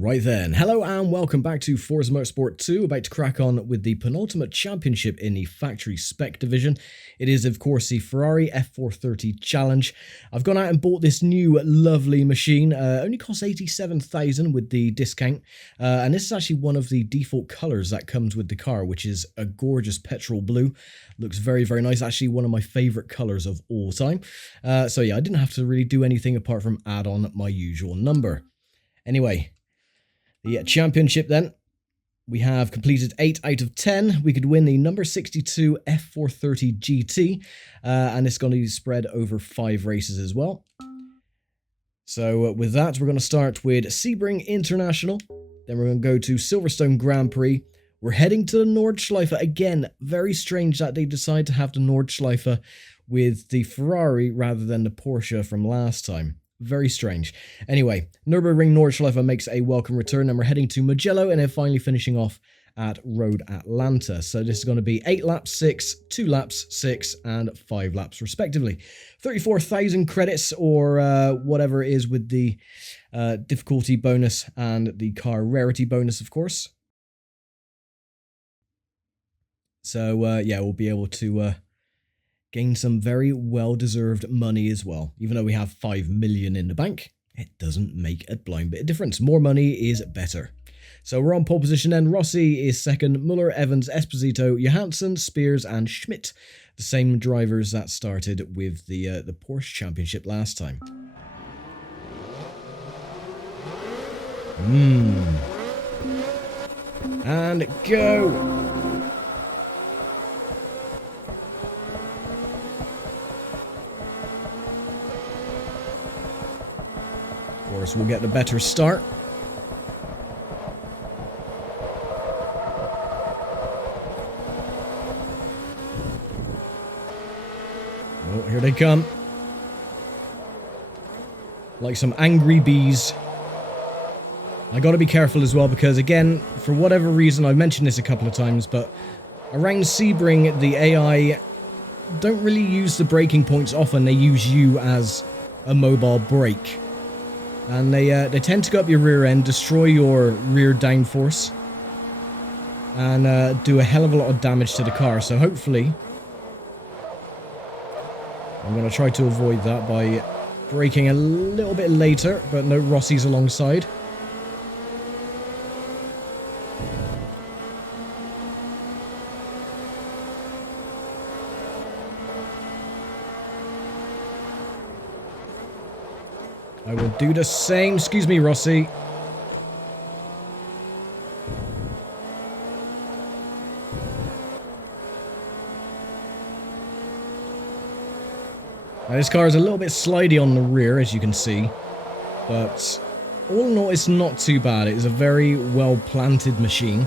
Right then, hello and welcome back to Forza Motorsport 2, about to crack on with the penultimate championship in the Factory-Spec division. It is of course the Ferrari F430 Challenge. I've gone out and bought this new lovely machine, only costs 87,000 with the discount, and this is actually one of the default colours that comes with the car, which is a gorgeous petrol blue. Looks very, very nice, actually one of my favourite colours of all time. So yeah, I didn't have to really do anything apart from add on my usual number. Anyway, the championship then, we have completed 8 out of 10. We could win the number 62 F430 GT, and it's going to be spread over 5 races as well. So with that, we're going to start with Sebring International, then we're going to go to Silverstone Grand Prix. We're heading to the Nordschleife again. Very strange that they decide to have the Nordschleife with the Ferrari rather than the Porsche from last time. Very strange. Anyway, Nürburgring Nordschleife makes a welcome return, and we're heading to Mugello and then finally finishing off at Road Atlanta. So this is going to be 8 laps, 6, 2 laps, 6, and 5 laps respectively. 34,000 credits or whatever it is with the difficulty bonus and the car rarity bonus, of course. So yeah, we'll be able to gain some very well-deserved money as well. Even though we have 5 million in the bank, it doesn't make a blind bit of difference. More money is better. So we're on pole position then. Rossi is second, Muller, Evans, Esposito, Johansson, Spears, and Schmidt. The same drivers that started with the Porsche Championship last time. And go! Of course, we'll get the better start. Oh, here they come. Like some angry bees. I gotta be careful as well because, again, for whatever reason, I've mentioned this a couple of times, but around Sebring, the AI don't really use the braking points often. They use you as a mobile brake. And they tend to go up your rear end, destroy your rear downforce, and do a hell of a lot of damage to the car. So hopefully, I'm going to try to avoid that by braking a little bit later, but no, Rossi's alongside. I will do the same. Excuse me, Rossi. Now, this car is a little bit slidey on the rear, as you can see. But all in all, it's not too bad. It is a very well-planted machine.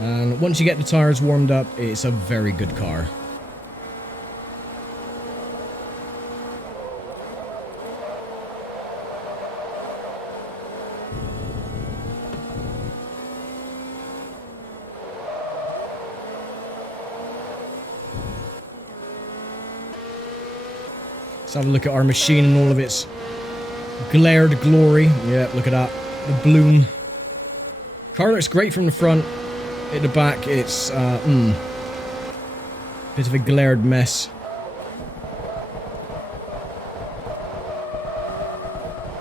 And once you get the tires warmed up, it's a very good car. Let's have a look at our machine and all of its glared glory. Yeah, look at that. The bloom. Car looks great from the front. At the back, it's bit of a glared mess.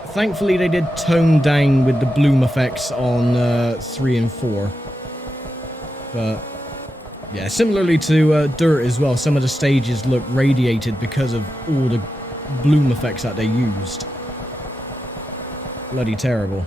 Thankfully, they did tone down with the bloom effects on 3 and 4. But yeah, similarly to Dirt as well, some of the stages look radiated because of all the bloom effects that they used. Bloody terrible.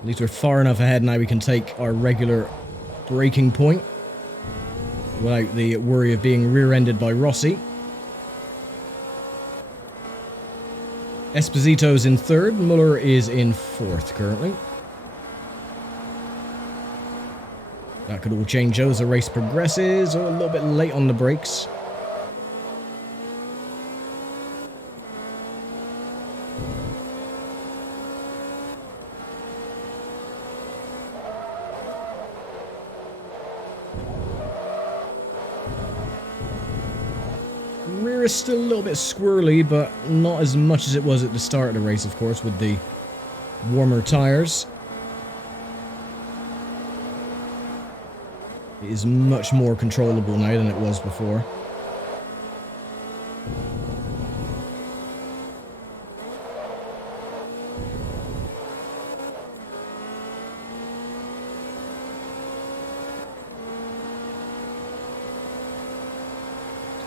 At least we're far enough ahead now we can take our regular braking point without the worry of being rear-ended by Rossi. Esposito's in third, Muller is in fourth currently. That could all change as the race progresses, or a little bit late on the brakes. Rear is still a little bit squirrely, but not as much as it was at the start of the race, of course, with the warmer tyres. It is much more controllable now than it was before.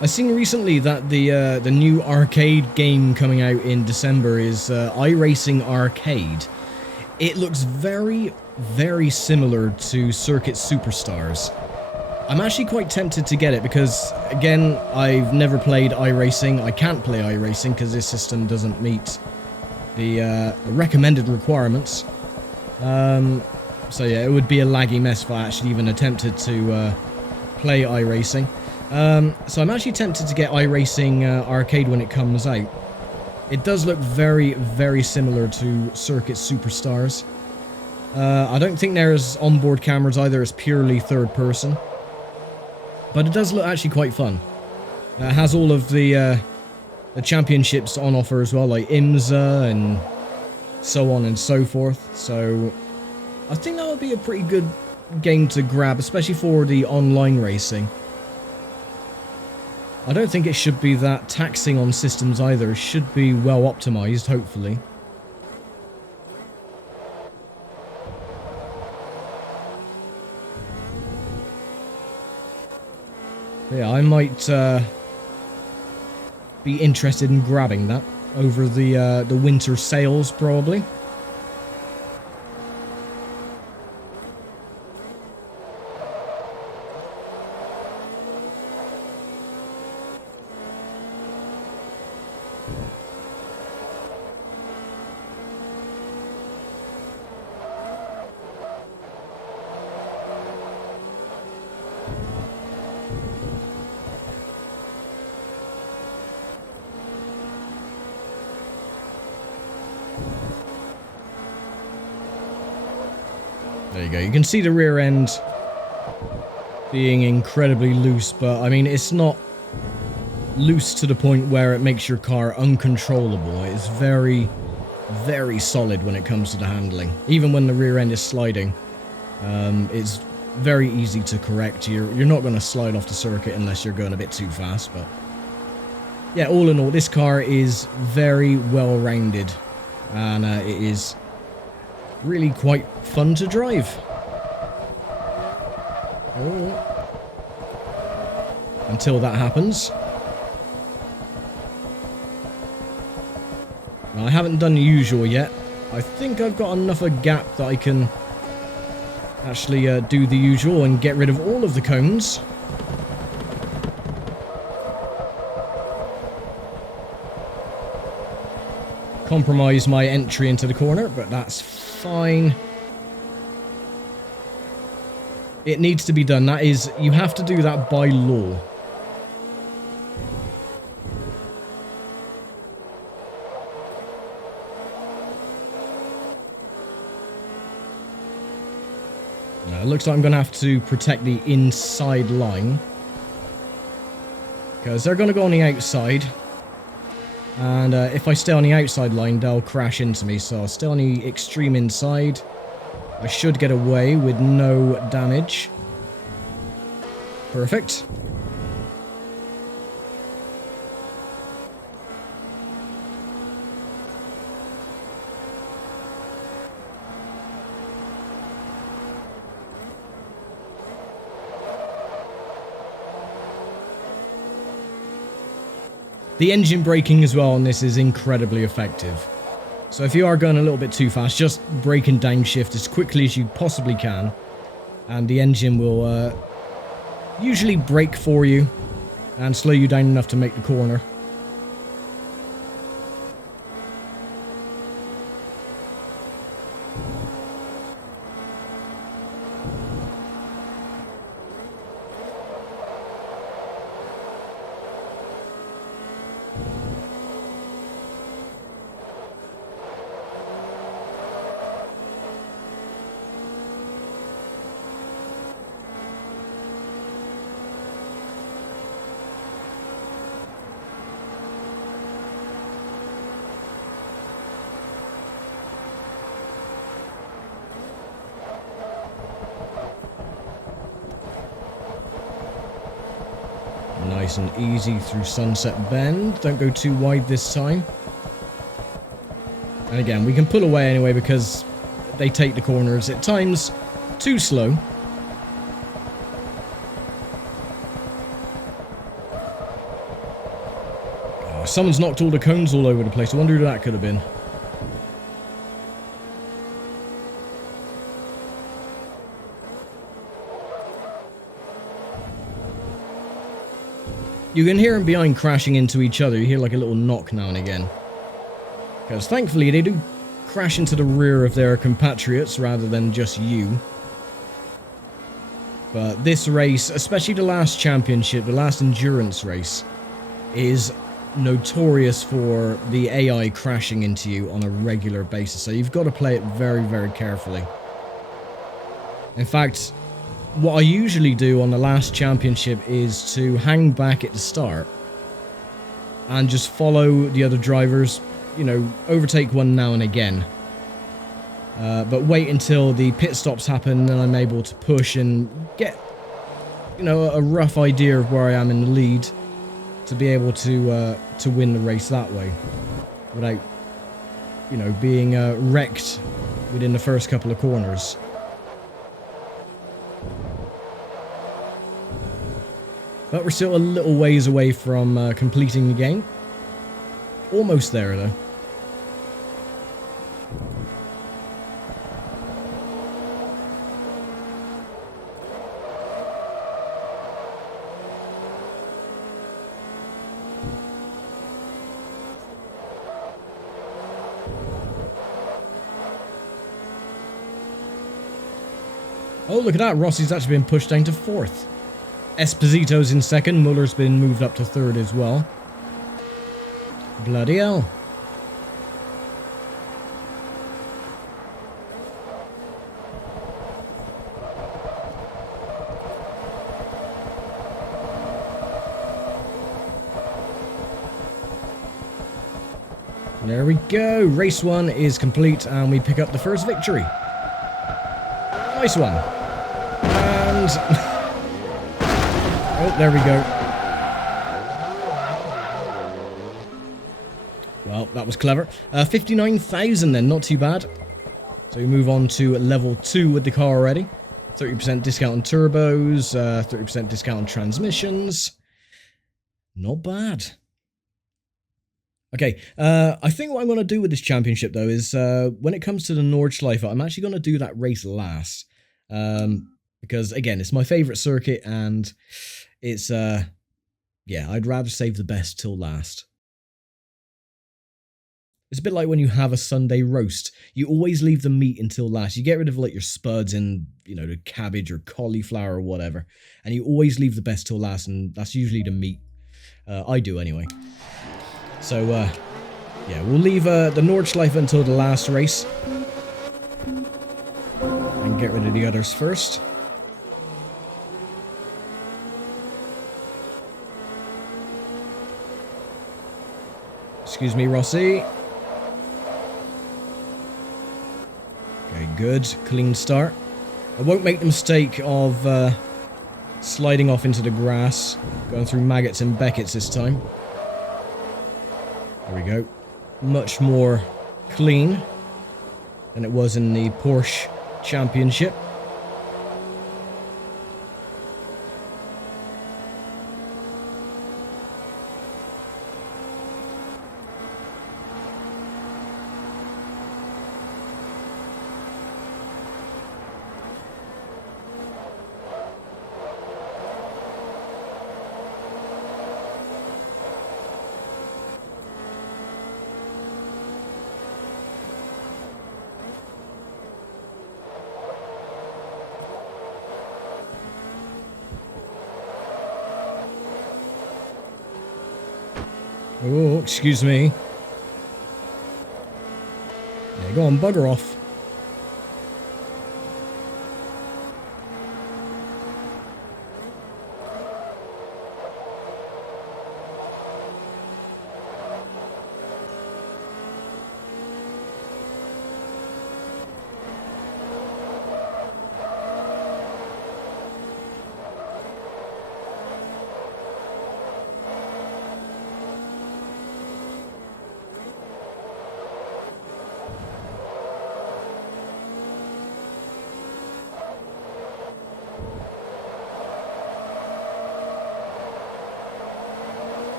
I've seen recently that the new arcade game coming out in December is iRacing Arcade. It looks very, very similar to Circuit Superstars. I'm actually quite tempted to get it because, again, I've never played iRacing. I can't play iRacing because this system doesn't meet the recommended requirements. So yeah, it would be a laggy mess if I actually even attempted to play iRacing. So I'm actually tempted to get iRacing Arcade when it comes out. It does look very, very similar to Circuit Superstars. I don't think there's onboard cameras either, it's purely third person. But it does look actually quite fun. It has all of the championships on offer as well, like IMSA and so on and so forth. So I think that would be a pretty good game to grab, especially for the online racing. I don't think it should be that taxing on systems either. It should be well optimized, hopefully. Yeah, I might be interested in grabbing that over the winter sales, probably. There you go. You can see the rear end being incredibly loose, but I mean, it's not loose to the point where it makes your car uncontrollable. It's very, very solid when it comes to the handling. Even when the rear end is sliding, it's very easy to correct. You're not going to slide off the circuit unless you're going a bit too fast, but yeah, all in all, this car is very well rounded, and it is really quite fun to drive. Oh. Until that happens. Well, I haven't done the usual yet. I think I've got enough of a gap that I can actually do the usual and get rid of all of the cones. Compromise my entry into the corner, but that's fine. It needs to be done. That is, you have to do that by law. Now, it looks like I'm going to have to protect the inside line, because they're going to go on the outside. And if I stay on the outside line, they'll crash into me. So I'll stay on the extreme inside. I should get away with no damage. Perfect. The engine braking as well on this is incredibly effective. So if you are going a little bit too fast, just brake and downshift as quickly as you possibly can. And the engine will usually brake for you and slow you down enough to make the corner. Nice and easy through Sunset Bend. Don't go too wide this time. And again, we can pull away anyway because they take the corners at times too slow. Oh, someone's knocked all the cones all over the place. I wonder who that could have been. You can hear them behind crashing into each other. You hear like a little knock now and again. Because thankfully they do crash into the rear of their compatriots rather than just you. But this race, especially the last championship, the last endurance race, is notorious for the AI crashing into you on a regular basis. So you've got to play it very, very carefully. In fact, what I usually do on the last championship is to hang back at the start and just follow the other drivers, you know, overtake one now and again. But wait until the pit stops happen and I'm able to push and get, you know, a rough idea of where I am in the lead to be able to win the race that way without, you know, being wrecked within the first couple of corners. But we're still a little ways away from completing the game. Almost there, though. Oh, look at that. Rossi's actually been pushed down to 4th. Esposito's in 2nd. Muller's been moved up to 3rd as well. Bloody hell. There we go. Race 1 is complete and we pick up the first victory. Nice one. And... oh, there we go. Well, that was clever. 59,000 then, not too bad. So we move on to level 2 with the car already. 30% discount on turbos, 30% discount on transmissions. Not bad. Okay, I think what I'm going to do with this championship, though, is when it comes to the Nordschleife, I'm actually going to do that race last. Because, again, it's my favourite circuit, and it's, yeah, I'd rather save the best till last. It's a bit like when you have a Sunday roast. You always leave the meat until last. You get rid of, like, your spuds and, you know, the cabbage or cauliflower or whatever. And you always leave the best till last, and that's usually the meat. I do, anyway. So, yeah, we'll leave the Nordschleife until the last race. And get rid of the others first. Excuse me, Rossi. Okay, good. Clean start. I won't make the mistake of sliding off into the grass. Going through maggots and Beckett's this time. There we go. Much more clean than it was in the Porsche Championship. Oh, excuse me. Yeah, go on, bugger off.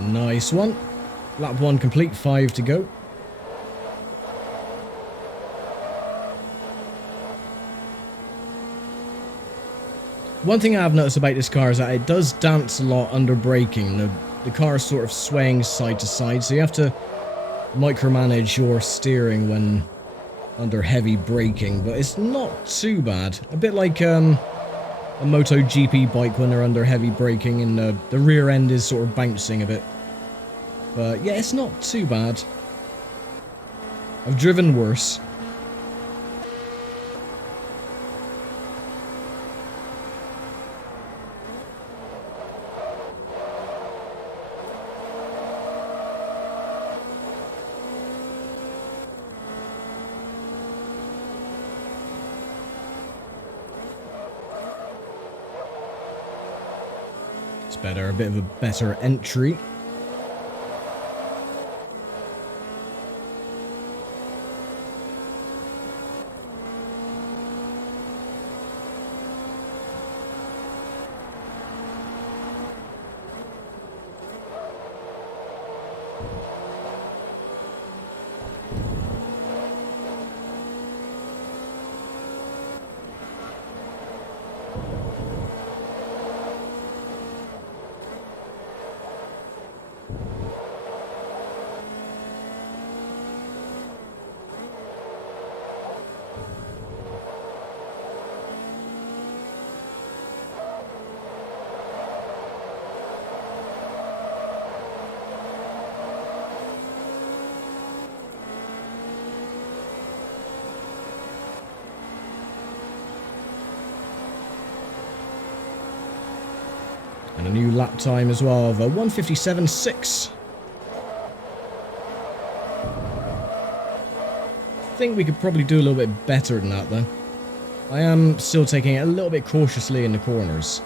Nice one. Lap 1 complete, 5 to go. One thing I have noticed about this car is that it does dance a lot under braking. The car is sort of swaying side to side, so you have to micromanage your steering when under heavy braking, but it's not too bad. A bit like a MotoGP bike when they're under heavy braking and the rear end is sort of bouncing a bit. But yeah, it's not too bad. I've driven worse. It's better, a bit of a better entry. And a new lap time as well of a 1:57.6. I think we could probably do a little bit better than that though. I am still taking it a little bit cautiously in the corners.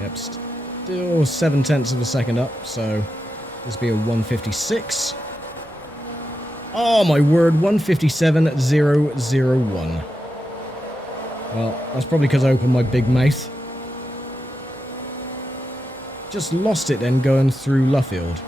Yep, still 7/10 of a second up, so this will be a 1:56. Oh my word, 1:57.001. Well, that's probably because I opened my big mouth. Just lost it then going through Luffield.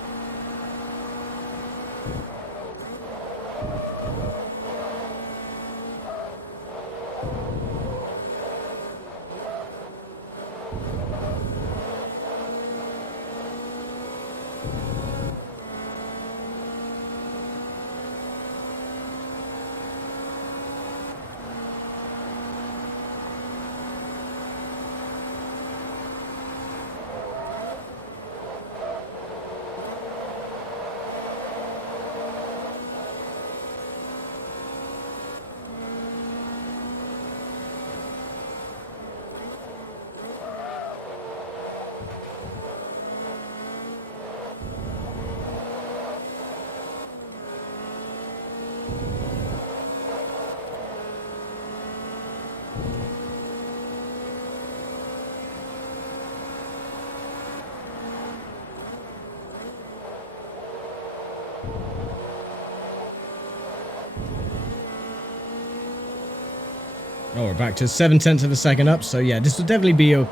Oh, we're back to 7/10 of a second up. So yeah, this will definitely be a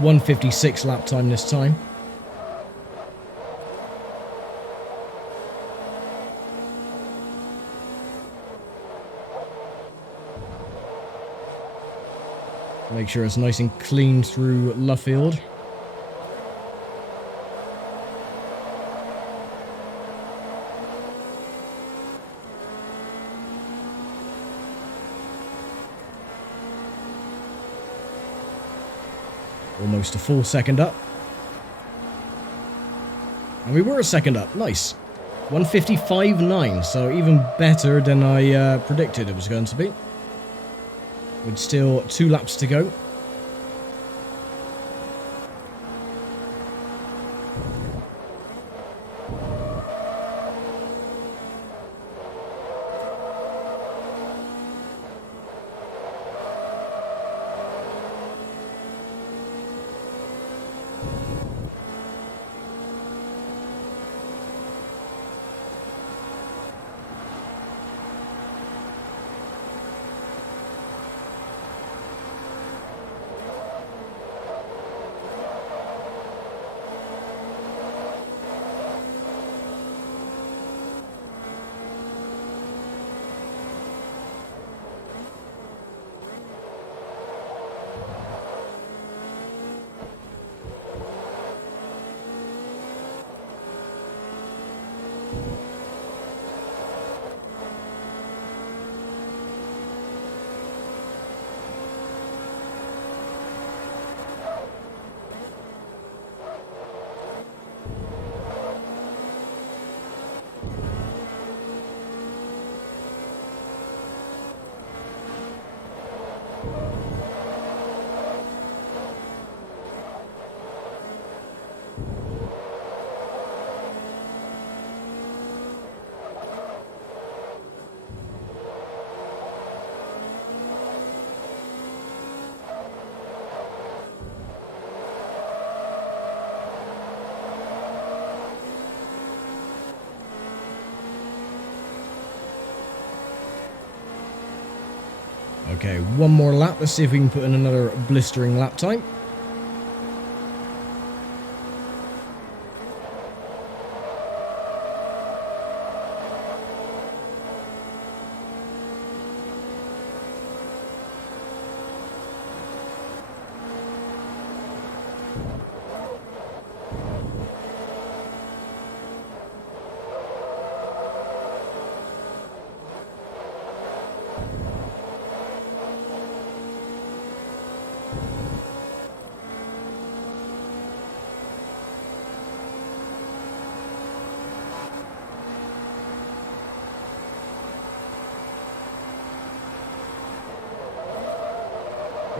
1:56 lap time this time. Make sure it's nice and clean through Luffield. Almost a full second up. And we were a second up. Nice. 1:55.9, so even better than I predicted it was going to be. With still 2 laps to go. Okay, one more lap. Let's see if we can put in another blistering lap time.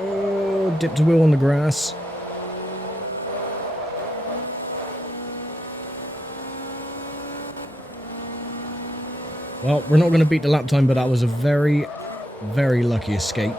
Oh, dipped a wheel on the grass. Well, we're not going to beat the lap time, but that was a very, very lucky escape.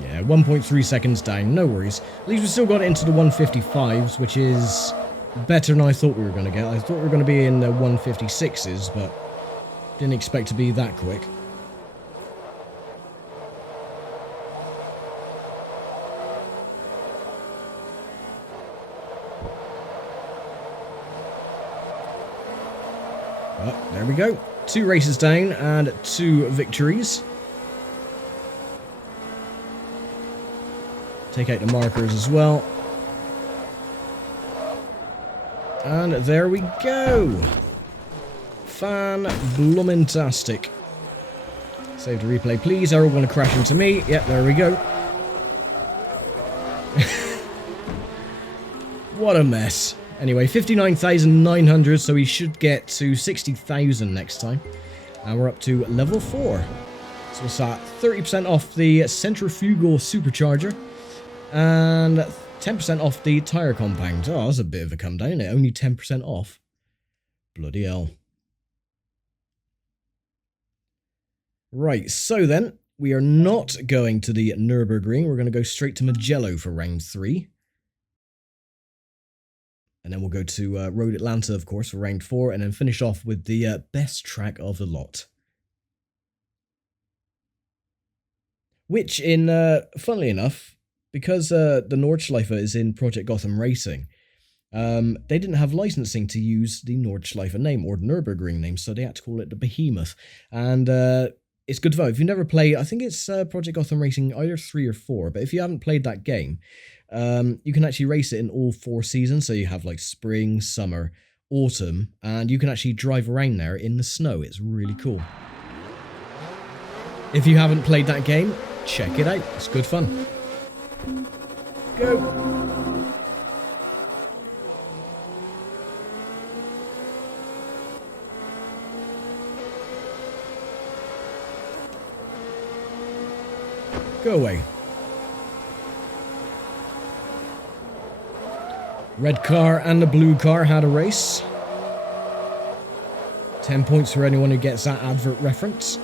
Yeah, 1.3 seconds down, no worries. At least we still got it into the 155s, which is better than I thought we were going to get. I thought we were going to be in the 156s, but didn't expect to be that quick. Oh, there we go. 2 races down and 2 victories. Take out the markers as well. And there we go. Fan-bloomintastic. Save the replay, please. They're all going to crash into me. Yep, there we go. What a mess. Anyway, 59,900, so we should get to 60,000 next time. And we're up to level 4. So what's that? 30% off the centrifugal supercharger. And 10% off the tyre compound. Oh, that's a bit of a come down, isn't it? Only 10% off. Bloody hell. Right, so then, we are not going to the Nürburgring. We're going to go straight to Mugello for round 3. And then we'll go to Road Atlanta, of course, for round 4, and then finish off with the best track of the lot. Which, funnily enough, because the Nordschleife is in Project Gotham Racing, they didn't have licensing to use the Nordschleife name, or Nürburgring name, so they had to call it the Behemoth. And it's good fun. If you never played, I think it's Project Gotham Racing either 3 or 4, but if you haven't played that game, you can actually race it in all 4 seasons, so you have like spring, summer, autumn, and you can actually drive around there in the snow. It's really cool. If you haven't played that game, check it out. It's good fun. Go! Go away. Red car and the blue car had a race. 10 points for anyone who gets that advert reference.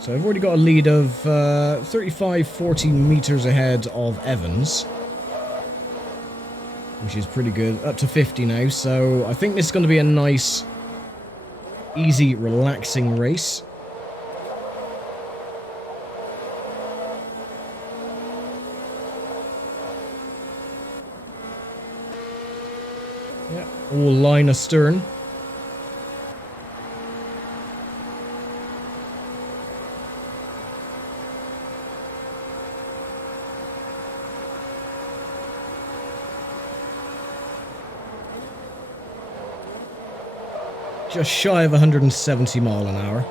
So I've already got a lead of 35-40 meters ahead of Evans, which is pretty good. Up to 50 now, so I think this is going to be a nice, easy, relaxing race. Yeah, all line astern. Just shy of 170 mile an hour.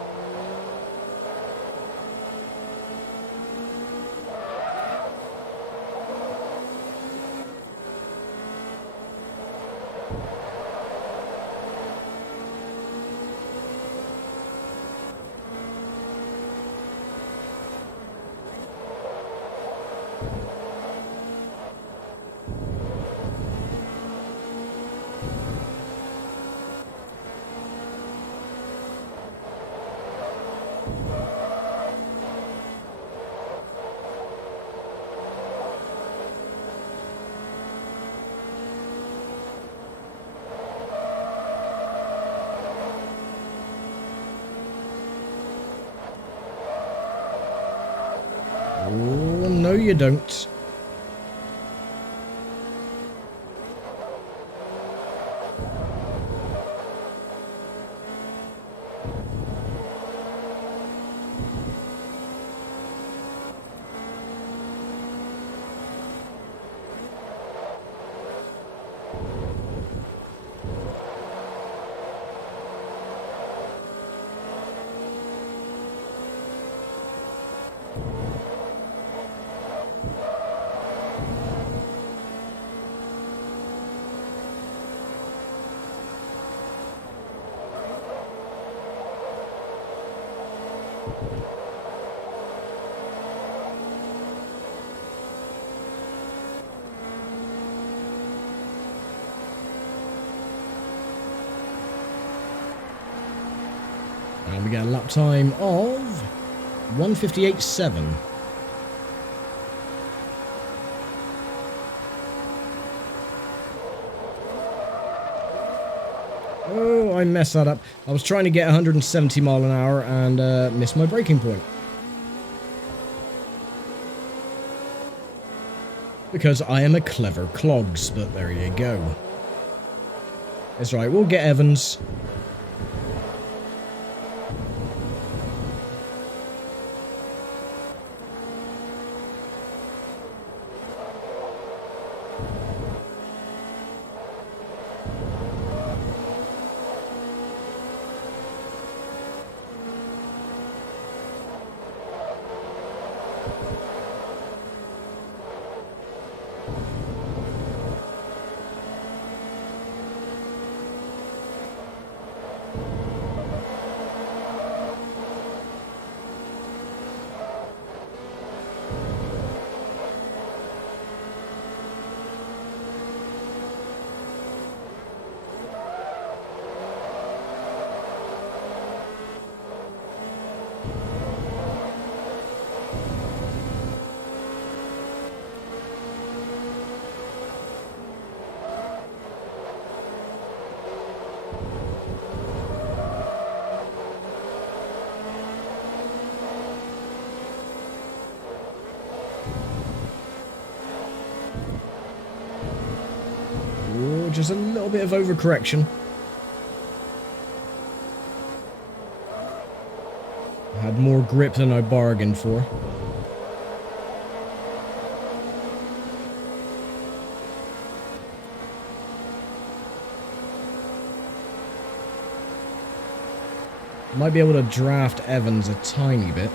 Oh, no you don't. And we get a lap time of 1:58.7. Oh, I messed that up. I was trying to get 170 mile an hour and missed my braking point. Because I am a clever clogs, but there you go. That's right, we'll get Evans. Just a little bit of overcorrection. I had more grip than I bargained for. Might be able to draft Evans a tiny bit.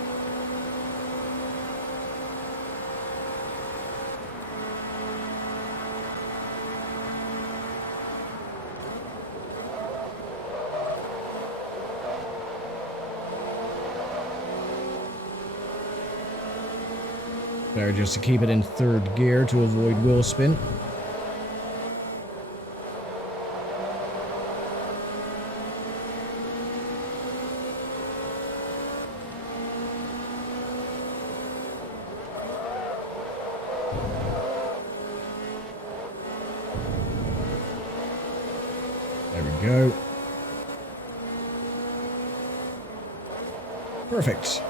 There, just to keep it in third gear to avoid wheel spin. There we go. Perfect.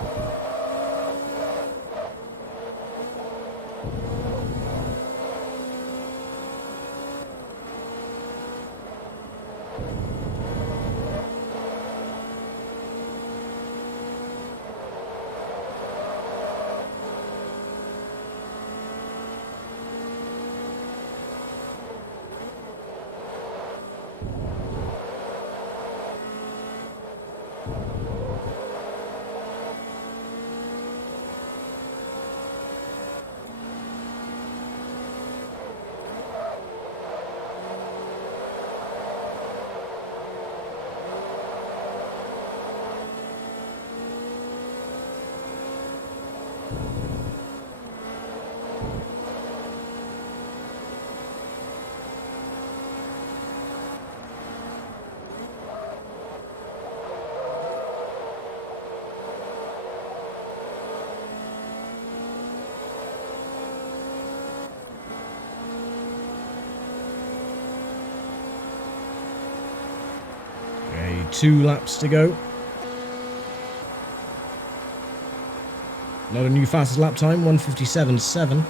Okay, 2 laps to go. Not a new fastest lap time, 1:57.7.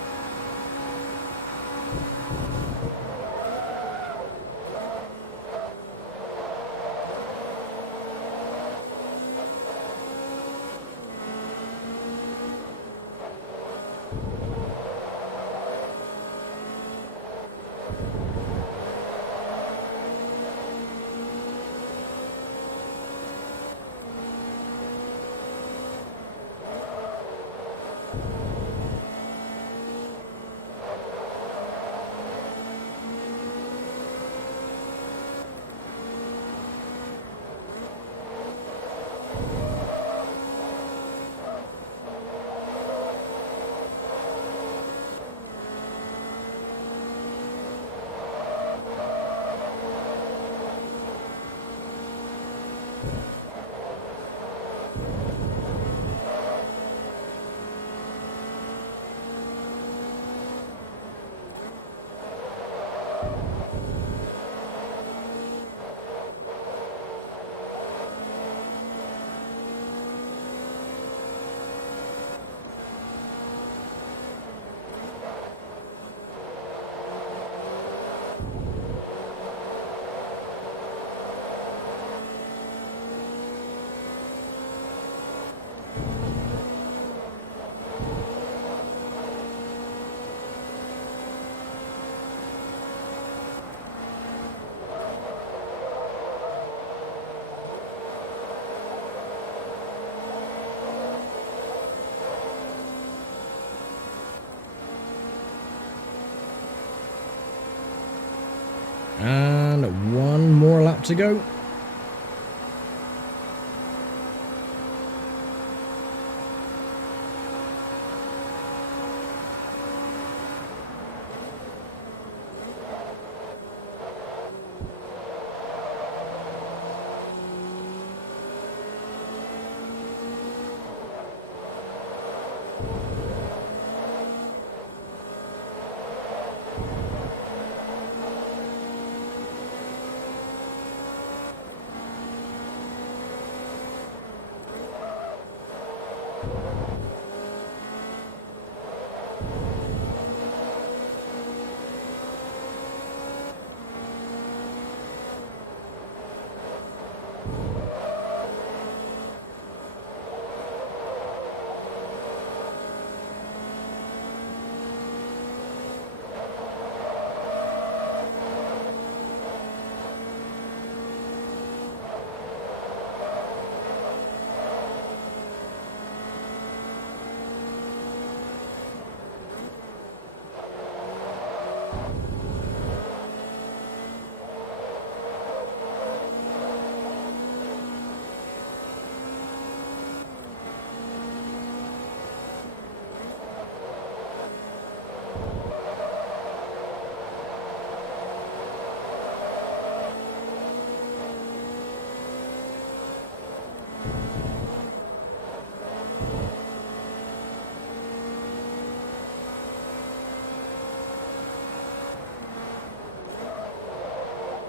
And one more lap to go.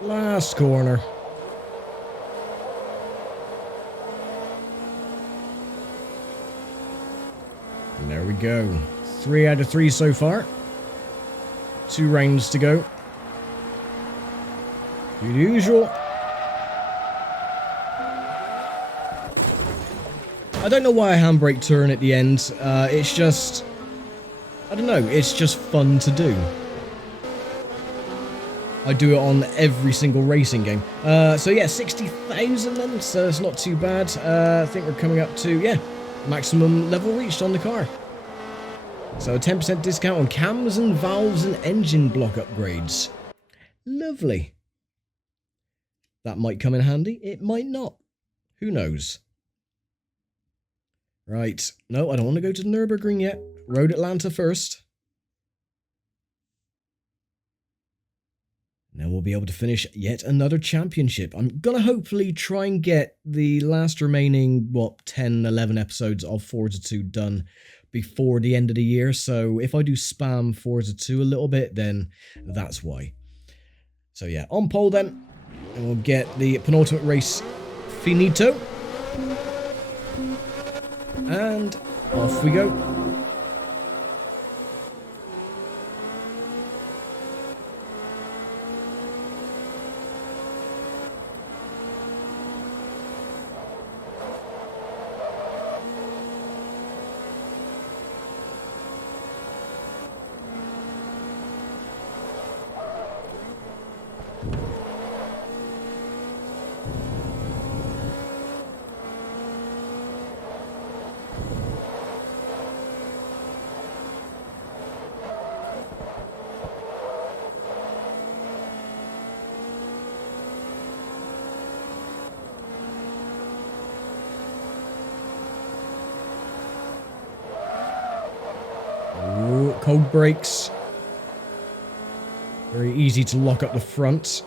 Last corner. And there we go. 3 out of 3 so far. 2 rounds to go. Do the usual. I don't know why I handbrake turn at the end. It's just... I don't know, it's just fun to do. I do it on every single racing game. So yeah, 60,000 then, so it's not too bad. I think we're coming up to, yeah, maximum level reached on the car. So a 10% discount on cams and valves and engine block upgrades. Lovely. That might come in handy, it might not. Who knows? Right, no, I don't want to go to Nürburgring yet. Road Atlanta first. Then we'll be able to finish yet another championship. I'm going to hopefully try and get the last remaining, 10, 11 episodes of Forza 2 done before the end of the year. So if I do spam Forza 2 a little bit, then that's why. So yeah, on pole then. And we'll get the penultimate race finito. And off we go. Cold brakes. Very easy to lock up the front.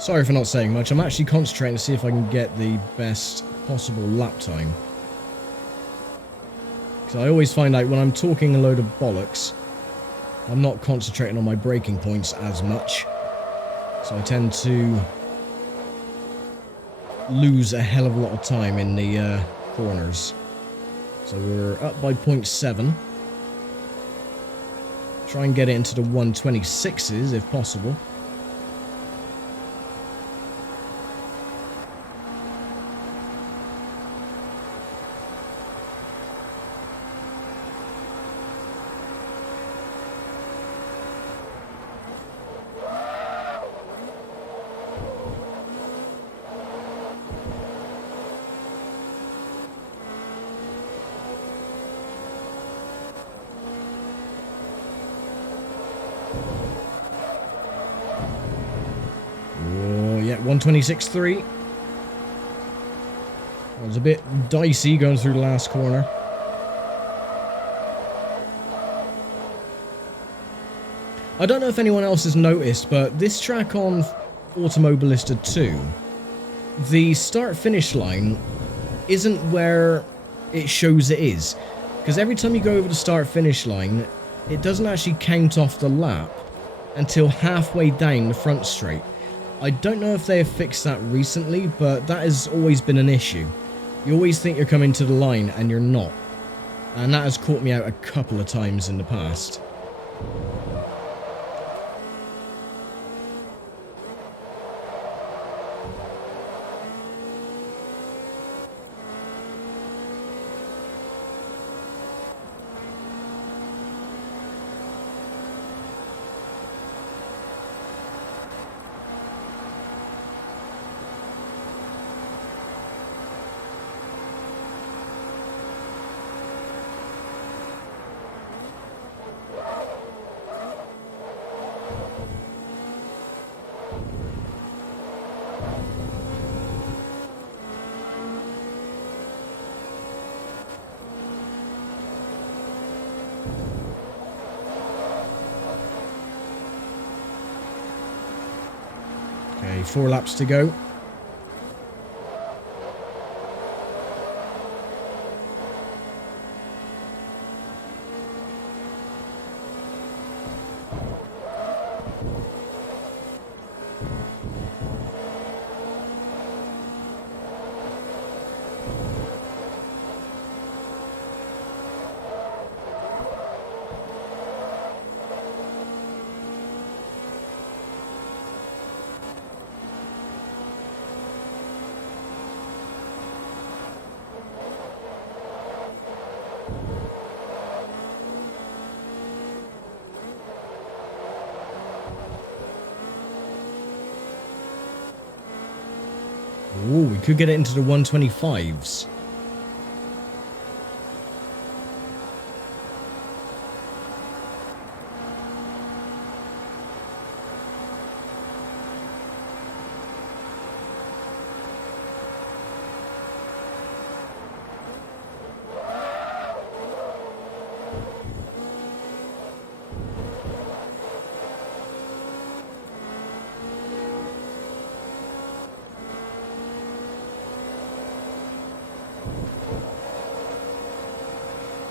Sorry for not saying much. I'm actually concentrating to see if I can get the best possible lap time. Because I always find out when I'm talking a load of bollocks, I'm not concentrating on my braking points as much. So I tend to lose a hell of a lot of time in the corners. So we're up by 0.7. Try and get it into the 126s if possible. Yeah, 126.3. It was a bit dicey going through the last corner. I don't know if anyone else has noticed, but this track on Automobilista 2, the start-finish line isn't where it shows it is. Because every time you go over the start-finish line, it doesn't actually count off the lap until halfway down the front straight. I don't know if they have fixed that recently, but that has always been an issue. You always think you're coming to the line and you're not. And that has caught me out a couple of times in the past. Okay, 4 laps to go. Ooh, we could get it into the 125s.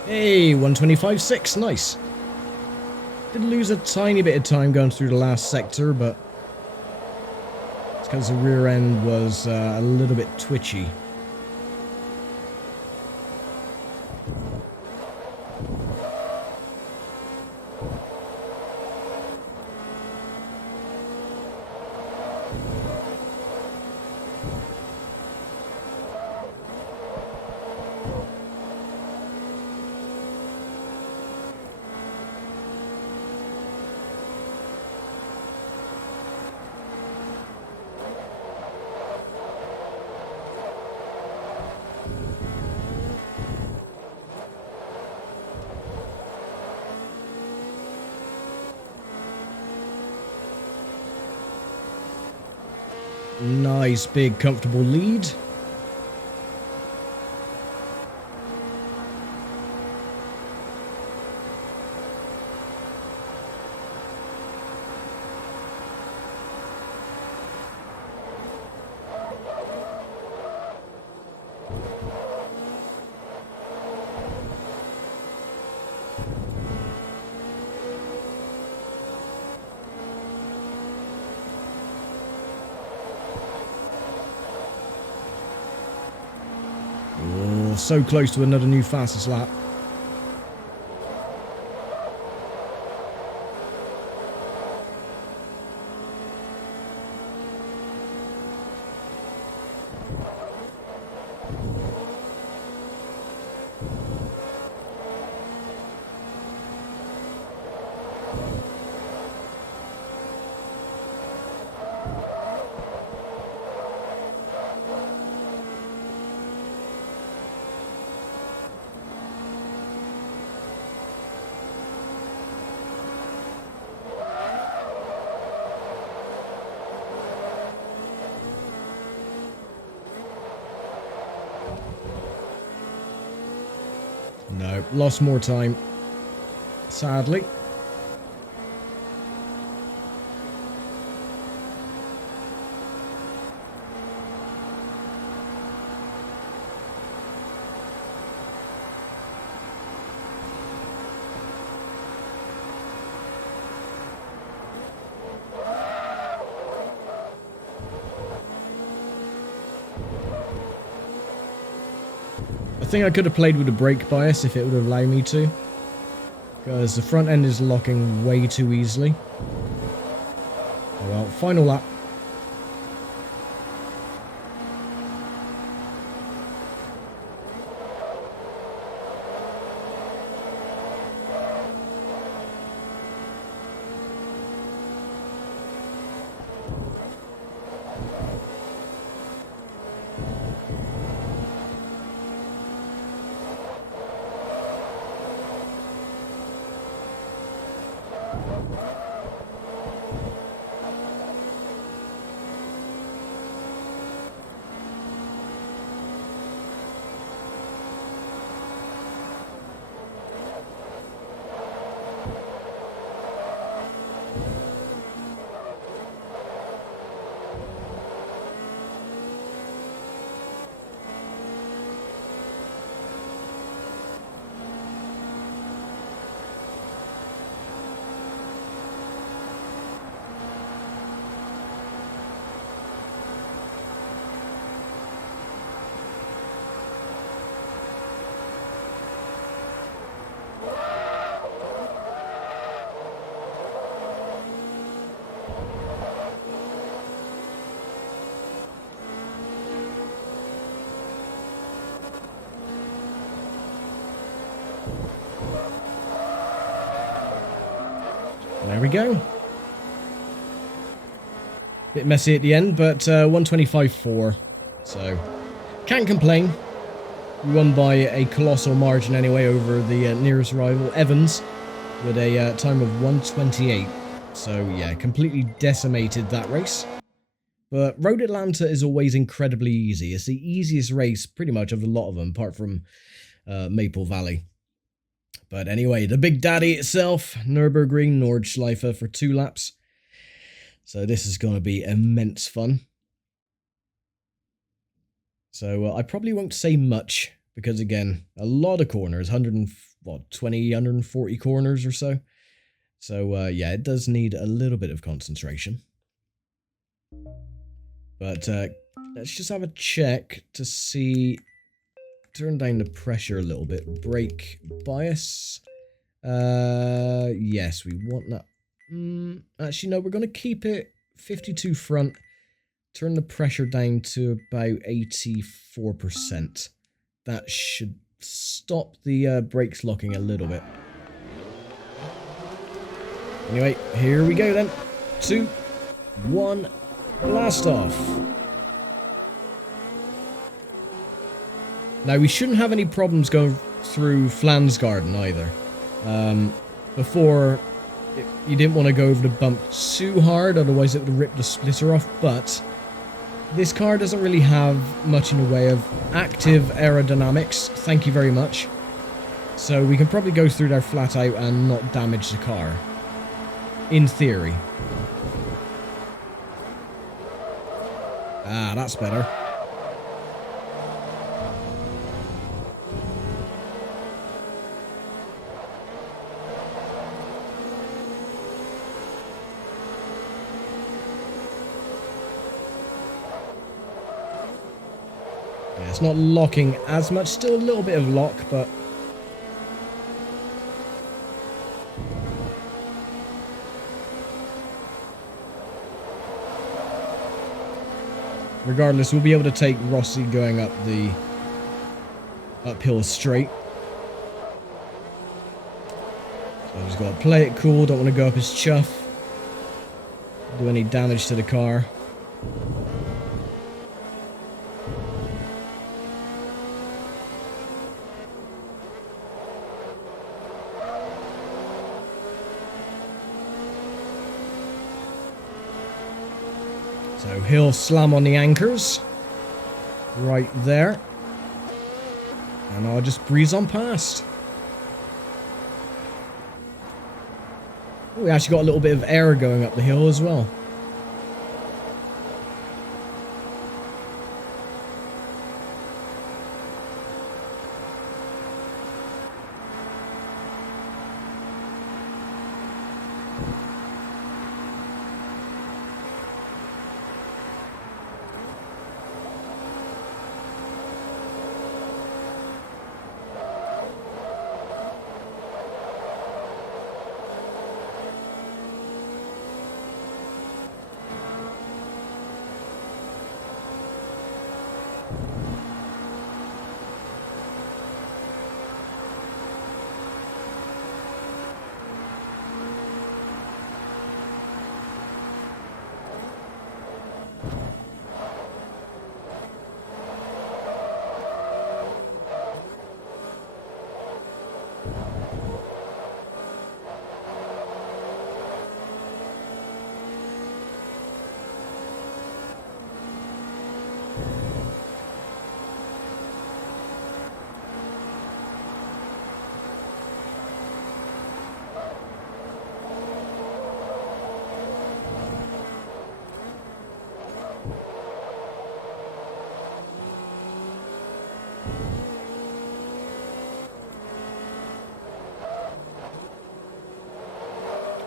Hey, 125.6, nice. Did lose a tiny bit of time going through the last sector, but it's because the rear end was a little bit twitchy. Nice, big, comfortable lead. Oh, so close to another new fastest lap. No, lost more time, sadly. I think I could have played with a brake bias if it would have allowed me to, because the front end is locking way too easily. Oh well, final lap. There we go. Bit messy at the end, but 125.4. So, can't complain. We won by a colossal margin anyway over the nearest rival, Evans, with a time of 128. So, yeah, completely decimated that race. But Road Atlanta is always incredibly easy. It's the easiest race, pretty much, of a lot of them, apart from Maple Valley. But anyway, the big daddy itself, Nürburgring Nordschleife for 2 laps. So this is going to be immense fun. So I probably won't say much because, again, a lot of corners, 120, 140 corners or so. So yeah, it does need a little bit of concentration. But let's just have a check to see. Turn down the pressure a little bit. Brake bias. Yes, we want that. Actually, no, we're going to keep it 52 front. Turn the pressure down to about 84%. That should stop the brakes locking a little bit. Anyway, here we go then. 2, 1, blast off. Now, we shouldn't have any problems going through Flansgarden either. Before, you didn't want to go over the bump too hard, otherwise it would rip the splitter off, but this car doesn't really have much in the way of active aerodynamics, thank you very much. So we can probably go through there flat out and not damage the car. In theory. Ah, that's better. Yeah, it's not locking as much, still a little bit of lock, but regardless, we'll be able to take Rossi going up the uphill straight. So I've just got to play it cool, don't want to go up his chuff. Do any damage to the car. So he'll slam on the anchors. Right there. And I'll just breeze on past. We actually got a little bit of air going up the hill as well.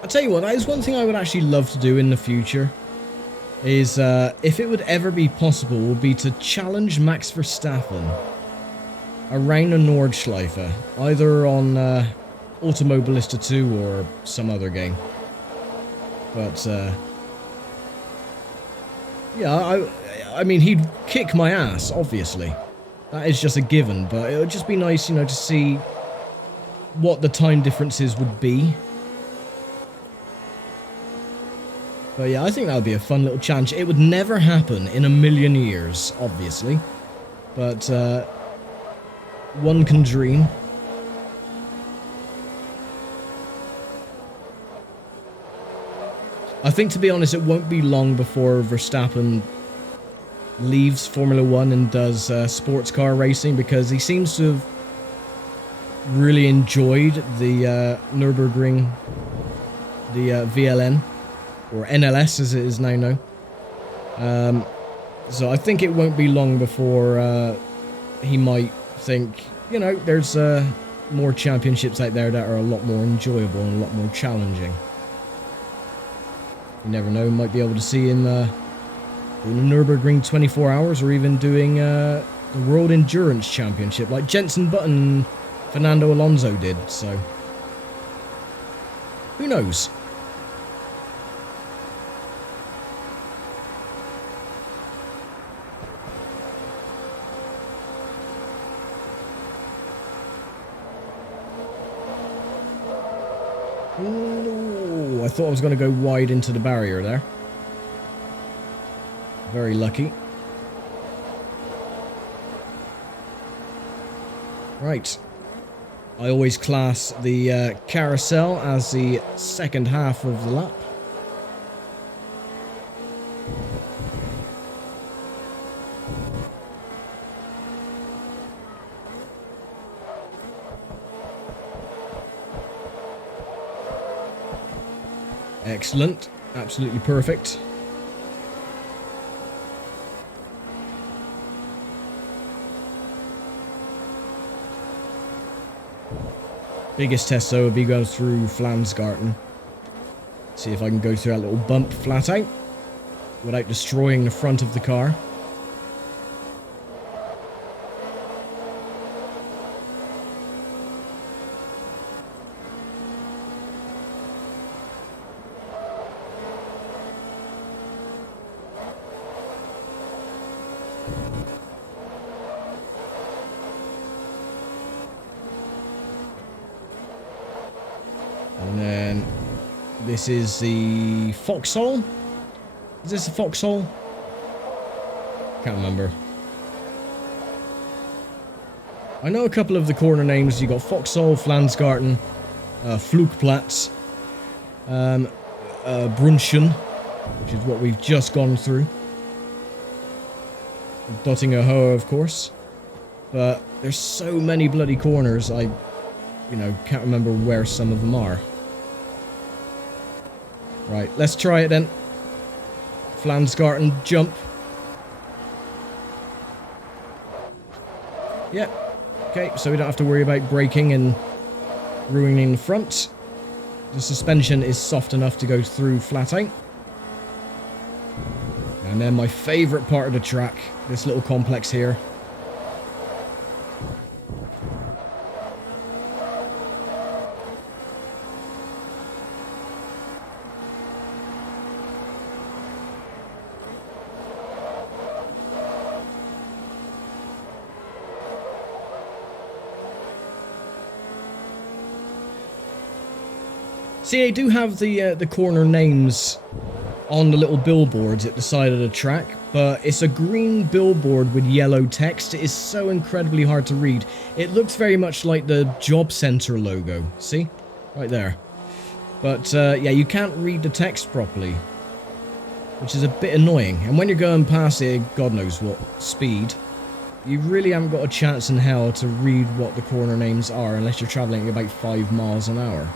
I'll tell you what, that is one thing I would actually love to do in the future. Is, if it would ever be possible, would be to challenge Max Verstappen around the Nordschleife. Either on Automobilista 2 or some other game. But, yeah, I mean, he'd kick my ass, obviously. That is just a given, but it would just be nice, you know, to see what the time differences would be. But yeah, I think that would be a fun little challenge. It would never happen in a million years, obviously. But, one can dream. I think, to be honest, it won't be long before Verstappen leaves Formula 1 and does sports car racing, because he seems to have really enjoyed the Nürburgring, the VLN, or NLS as it is now known. So I think it won't be long before he might think, you know, there's more championships out there that are a lot more enjoyable and a lot more challenging. You never know, might be able to see him in the Nürburgring 24 hours, or even doing the World Endurance Championship like Jenson Button and Fernando Alonso did, so who knows? Ooh, I thought I was going to go wide into the barrier there. Very lucky. Right. I always class the carousel as the second half of the lap. Excellent. Absolutely perfect. Biggest test though would be going through Flansgarten. See if I can go through that little bump flat out without destroying the front of the car. And then this is the Foxhole. Is this the Foxhole? Can't remember. I know a couple of the corner names. You got Foxhole, Flansgarten, Flugplatz, Brunchen, which is what we've just gone through. Dottinger Höhe, of course. But there's so many bloody corners, I, you know, can't remember where some of them are. Right, let's try it then. Flansgarten jump. Yep. Okay, so we don't have to worry about braking and ruining the front. The suspension is soft enough to go through flat out. And then my favourite part of the track, this little complex here. See, they do have the corner names on the little billboards at the side of the track, but it's a green billboard with yellow text. It is so incredibly hard to read. It looks very much like the Job Center logo. See? Right there. But, yeah, you can't read the text properly, which is a bit annoying. And when you're going past it, God knows what speed, you really haven't got a chance in hell to read what the corner names are unless you're traveling at about 5 miles an hour.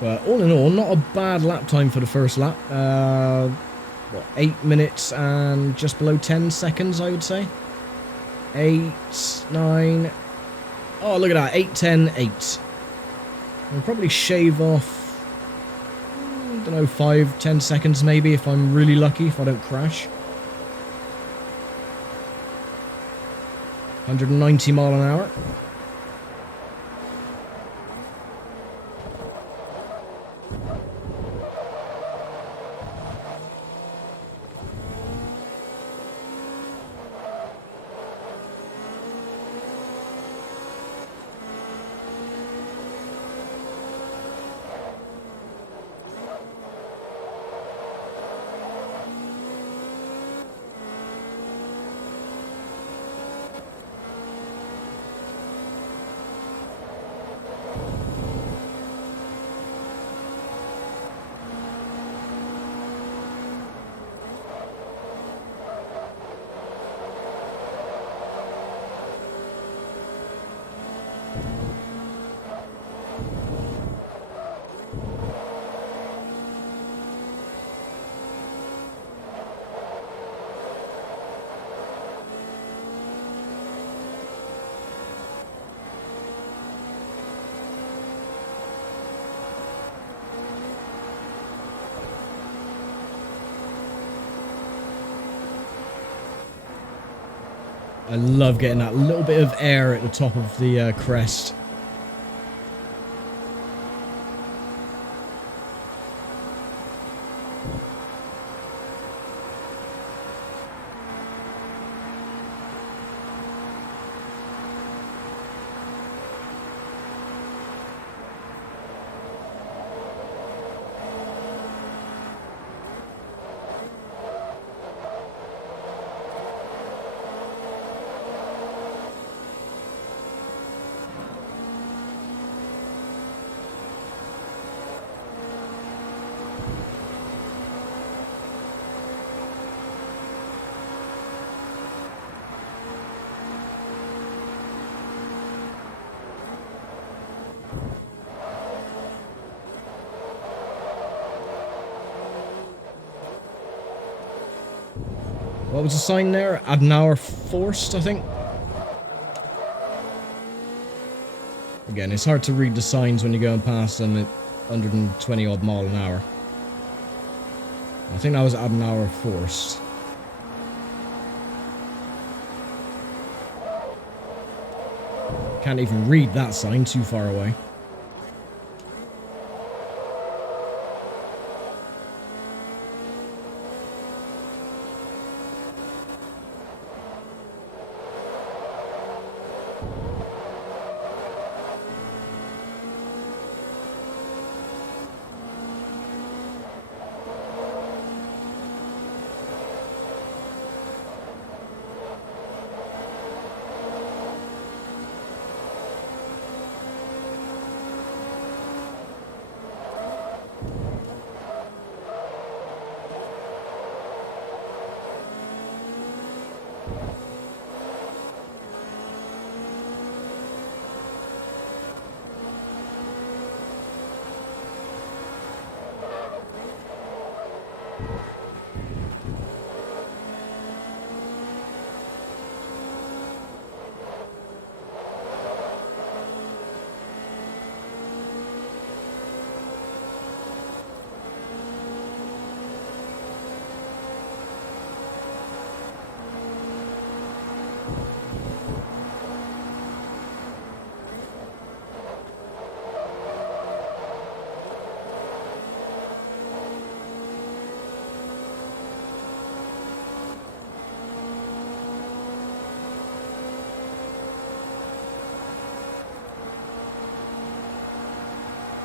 But all in all, not a bad lap time for the first lap. What, 8 minutes and just below 10 seconds, I would say. 8, 9... Oh, look at that. 8, 10, 8. I'll probably shave off, I don't know, 5, 10 seconds maybe if I'm really lucky, if I don't crash. 190 mile an hour. I love getting that little bit of air at the top of the crest. What was the sign there? Adenauer forced, I think. Again, it's hard to read the signs when you're going past them at 120 odd mile an hour. I think that was Adenauer forced. Can't even read that sign, too far away.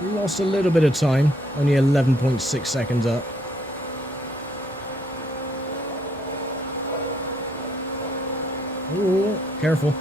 Lost a little bit of time, only 11.6 seconds up. Ooh, careful.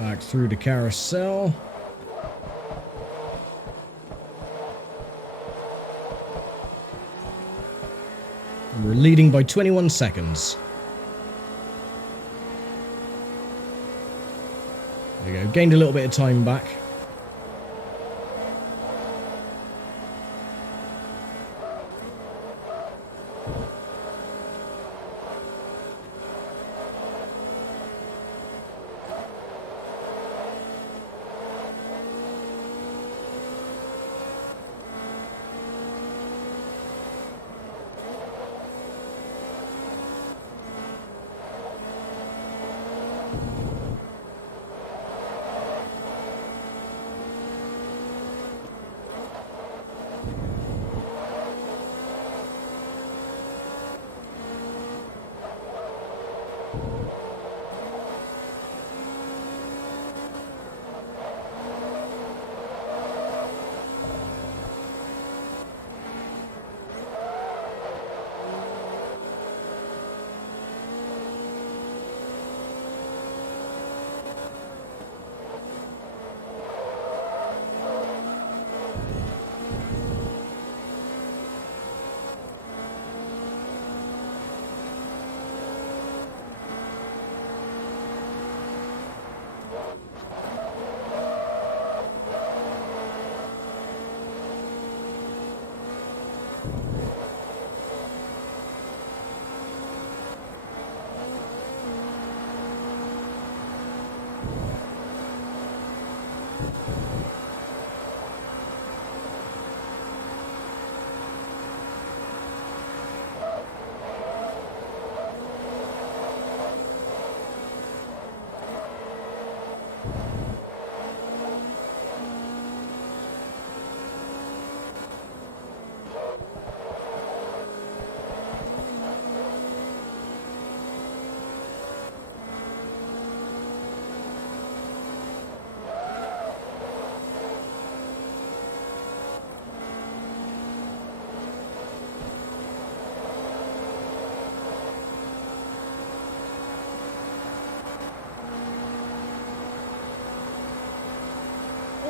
Back through the carousel. And we're leading by 21 seconds. There you go. Gained a little bit of time back.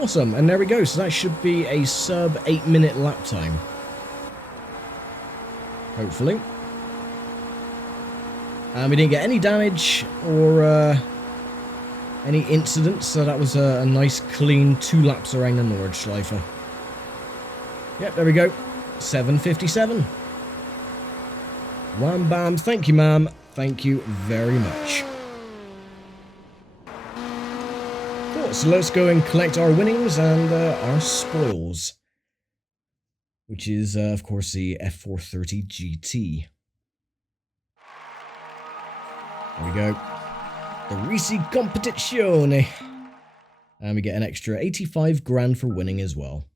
Awesome, and there we go. So that should be a sub 8-minute lap time. Hopefully. And we didn't get any damage or any incidents, so that was a nice clean 2 laps around the Nordschleife. Yep, there we go. 7:57. Wham bam, thank you ma'am. Thank you very much. So let's go and collect our winnings and our spoils, which is, of course, the F430 GT. There we go. The Racing Competizione. And we get an extra 85 grand for winning as well.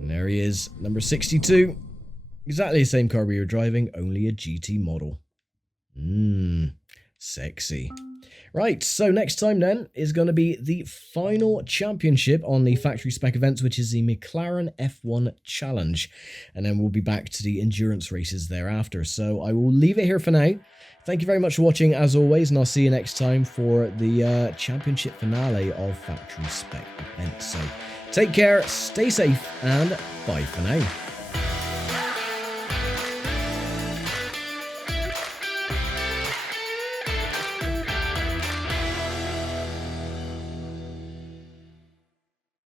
And there he is, number 62. Exactly the same car we were driving, only a GT model. Sexy. Right, so next time then is going to be the final championship on the factory spec events, which is the McLaren F1 Challenge. And then we'll be back to the endurance races thereafter. So I will leave it here for now. Thank you very much for watching as always, and I'll see you next time for the championship finale of factory spec events. So take care, stay safe, and bye for now.